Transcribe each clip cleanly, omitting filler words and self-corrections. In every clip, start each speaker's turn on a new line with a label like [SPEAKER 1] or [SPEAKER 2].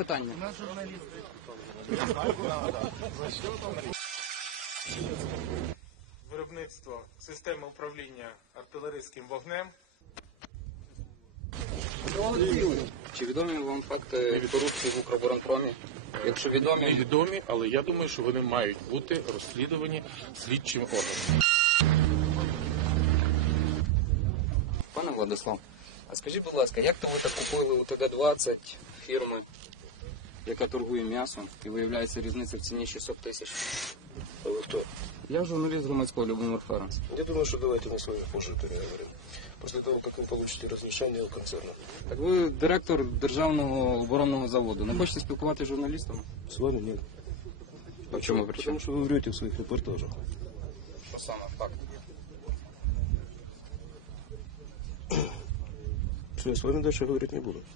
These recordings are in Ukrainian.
[SPEAKER 1] питання.
[SPEAKER 2] Виробництво системи управління артилерійським вогнем.
[SPEAKER 1] Чи відомі вам факти корупції в Укроборонпромі? Якщо відомі,
[SPEAKER 2] Невідомі, але я думаю, що вони мають бути розслідувані слідчим органом.
[SPEAKER 1] пане Владислав, а скажіть, будь ласка, як то ви так купили у ТГ-20 фірми, яка торгує м'ясом, і виявляється різниця в ціні 600 тисяч?
[SPEAKER 3] А вы кто?
[SPEAKER 1] Я журналіст громадського Любомир Ференц.
[SPEAKER 3] Я думаю, что давайте мы с вами позже переговорим. После того, как вы получите разрешение у концерна.
[SPEAKER 1] Так ви директор Державного оборонного заводу. Не хочете спілкуватися з журналістами?
[SPEAKER 3] С вами нет.
[SPEAKER 1] По чому причина?
[SPEAKER 3] Потому что вы врете в своих репортажах.
[SPEAKER 1] Що саме факт?
[SPEAKER 3] Все, я с вами дальше говорить не буду.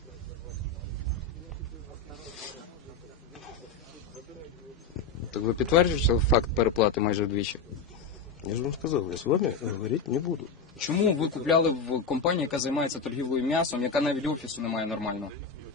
[SPEAKER 1] Так ви підтверджуєте факт переплати майже вдвічі?
[SPEAKER 3] Я же вам сказал, я с вами говорить не буду.
[SPEAKER 1] Чому ви купляли в компанії, яка займається торгівлею м'ясом, яка навіть офісу не має нормального?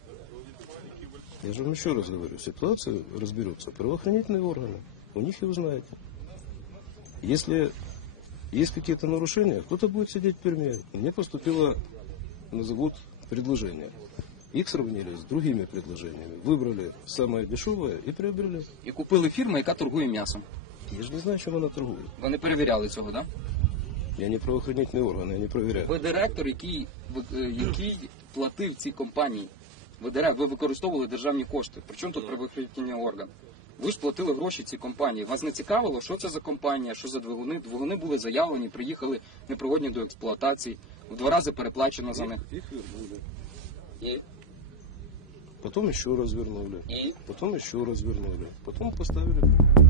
[SPEAKER 3] Я же вам еще раз говорю, ситуацию разберутся правоохранительные органы. У них и узнаете. Если есть какие-то нарушения, кто-то будет сидеть в тюрьме. Мне поступило, назовут, предложение. Их сравнили с другими предложениями. Выбрали самое дешевое и приобрели.
[SPEAKER 1] І купили фірму, яка торгує м'ясом.
[SPEAKER 3] Я же не знаю, чем она торгует.
[SPEAKER 1] Ви не перевіряли цього, так?
[SPEAKER 3] Я не правоохранительный орган, я не проверяю.
[SPEAKER 1] Ви директор, який платив цій компанії. Ви використовували державні кошти. Причому тут правоохоронний орган? Ви ж платили гроші цій компанії. Вас не цікавило, що це за компанія, що за двигуни? Двигуни були заявлені, приїхали непригодні до експлуатації. В 2 рази переплачено за них.
[SPEAKER 3] Их вернули.
[SPEAKER 1] І?
[SPEAKER 3] Потом еще раз вернули.
[SPEAKER 1] І?
[SPEAKER 3] Потом еще раз вернули. Потом поставили